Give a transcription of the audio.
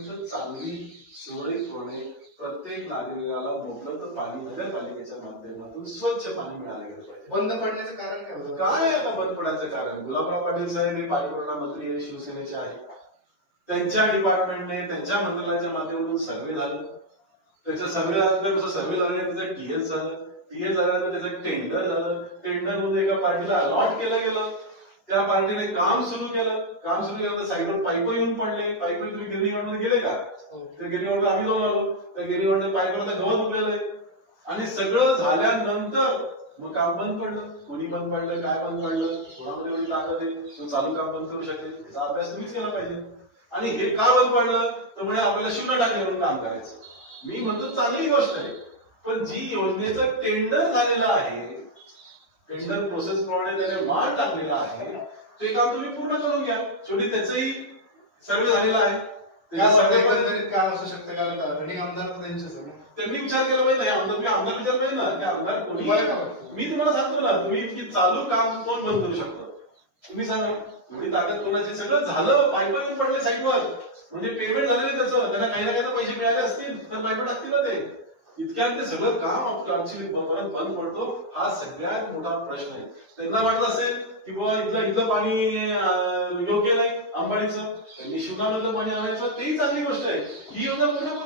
चांगली सुरळीतपणे प्रत्येक नागरिकाला मोफत पाणी नगरपालिकेच्या माध्यमातून स्वच्छ पाणी मिळालं गेलं पाहिजे. बंद पडण्याचं कारण काय होतं? काय आता बंद पडायचं कारण? गुलाबराव पाटील साहेब हे पाणीपुरवठा मंत्री हे शिवसेनेचे आहेत. त्यांच्या डिपार्टमेंटने त्यांच्या मंत्रालयाच्या माध्यमातून सर्व्हे झालं. त्याचं सर्व्हे झाल्यानंतर कसं सर्व्हे झाल्यानंतर त्याचं टीएस झालं. टीएस झाल्यानंतर त्याचं टेंडर झालं. टेंडर मध्ये एका पार्टीला अलॉट केलं गेलं. त्या पार्टीने काम सुरू केलं. काम सुरू केल्यानंतर साईडवर पाईप येऊन पडले. पाईप तुम्ही गिरणीकडून गेले का? त्या गिरणीवर आम्ही जाऊन आलो. त्या गिरणीवर पाईपवर गवत उगलेलं आणि सगळं झाल्यानंतर मग काम बंद पडलं. कोणी बंद पडलं, काय बंद पडलं, कोणामध्ये एवढी ताकद आहे तो चालू काम बंद करू शकेल, याचा अभ्यास तुम्हीच केला पाहिजे. आणि हे का बंद पडलं तर म्हणजे आपल्याला शून्य टाकेवरून काम करायचं. मी म्हणतो चांगली गोष्ट आहे, पण जी योजनेचं टेंडर झालेलं आहे, टेंडर प्रोसेस प्रमाणे त्याने माल टाकलेला आहे, ते काम तुम्ही पूर्ण करून घ्या. शेवटी त्याचंही सर्वे झालेला आहे. काम असू शकतं कारण रनिंग आमदार त्यांच्याच त्यांनी विचार केला पाहिजे. आमदार विचार पाहिजे ना की आमदार कोणी. मी तुम्हाला सांगतो ना, तुम्ही की चालू काम कोण बंद करू शकतो? तुम्ही सांगा. एवढी ताकद कोणाची? सगळं झालं, पाईप येऊन पडले साईडवर, म्हणजे पेमेंट झालेलं त्याचं, त्यांना काही ना काही पैसे मिळाले असतील तर पाईप टाकतील ना ते. इतक्यात ते सगळं काम ऍक्च्युली परत बंद पडतो. हा सगळ्यात मोठा प्रश्न आहे. त्यांना वाटत असेल की बाबा इथलं पाणी योग्य नाही अंबाडीचं, त्यांनी शिवनामधलं पाणी आणायचं, तेही चांगली गोष्ट आहे. ही योजना पूर्ण